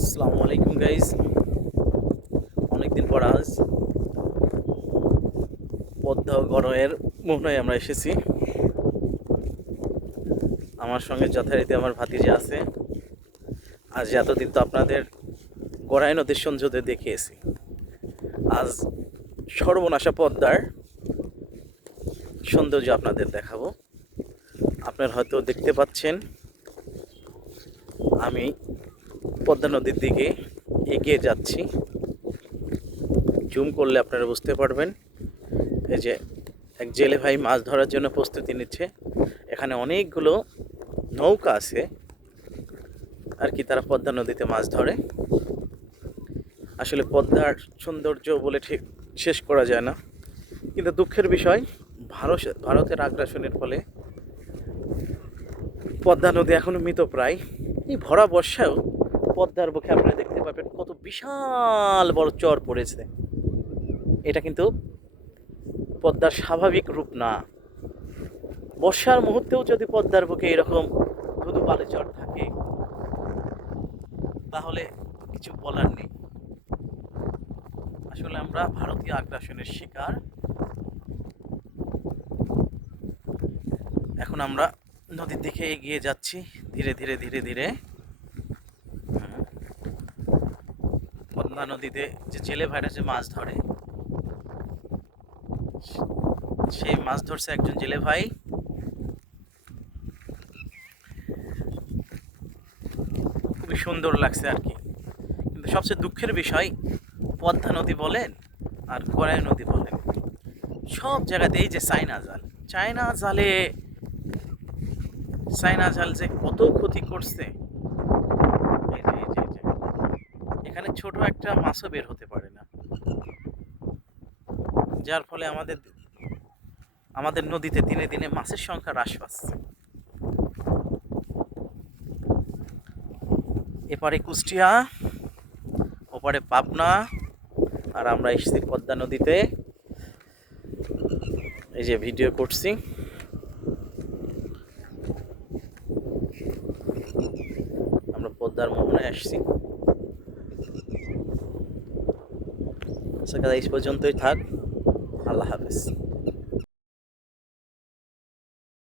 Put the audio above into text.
আসসালামু আলাইকুম গাইজ। অনেকদিন পর আজ পদ্মা গড়ের মোহনায় আমরা এসেছি। আমার সঙ্গে যথারীতি আমার ভাতিজা আছে। আজ এতদিন তো আপনাদের গড়াই নদীর সৌন্দর্য দেখিয়েছি। আজ সর্বনাশা পদ্মার সৌন্দর্য আপনাদের দেখাবো। আপনারা হয়তো দেখতে পাচ্ছেন আমি পদ্মা নদীর দিকে এগিয়ে যাচ্ছি। জুম করলে আপনারা বুঝতে পারবেন। এই যে এক জেলে ভাই মাছ ধরার জন্য প্রস্তুতি নিচ্ছে। এখানে অনেকগুলো নৌকা আছে আর কি, তারা পদ্মা নদীতে মাছ ধরে। আসলে পদ্মার সৌন্দর্য বলে ঠিক শেষ করা যায় না, কিন্তু দুঃখের বিষয় ভারতের আগ্রাসনের ফলে পদ্মা নদী এখনো মৃতপ্রায়। এই ভরা বর্ষাও পদ্মার বুকে আপনারা দেখতে পাবেন কত বিশাল বড় চর পড়েছে। এটা কিন্তু পদ্মার স্বাভাবিক রূপ না। বর্ষার মুহূর্তেও যদি পদ্মার বুকে এরকম ধুধু বালি চর থাকে, তাহলে কিছু বলার নেই। আসলে আমরা ভারতীয় আগ্রাসনের শিকার। এখন আমরা নদীর দিকে এগিয়ে যাচ্ছি ধীরে ধীরে ধীরে ধীরে। পদ্মা নদীতে যে জেলে ভাইরা যে মাছ ধরে, সেই মাছ ধরছে একজন জেলে ভাই। খুবই সুন্দর লাগছে আর কি। কিন্তু সবচেয়ে দুঃখের বিষয়, পদ্মা নদী বলেন আর গড়াই নদী বলেন, সব জায়গাতে এই যে চায়না জাল যে কত ক্ষতি করছে। এই যে এখানে ছোট একটা মাছও বের হতে পারে না, যার ফলে আমাদের নদীতে দিনে দিনে মাছের সংখ্যা হ্রাস পাচ্ছে। এপারে কুষ্টিয়া, ওপারে পাবনা, আর আমরা এসেছি পদ্মা নদীতে। এই যে ভিডিও করছি। আমরা পদ্মার মোহনায় আসছি। আচ্ছা, এই পর্যন্তই থাক। আল্লাহ হাফেজ।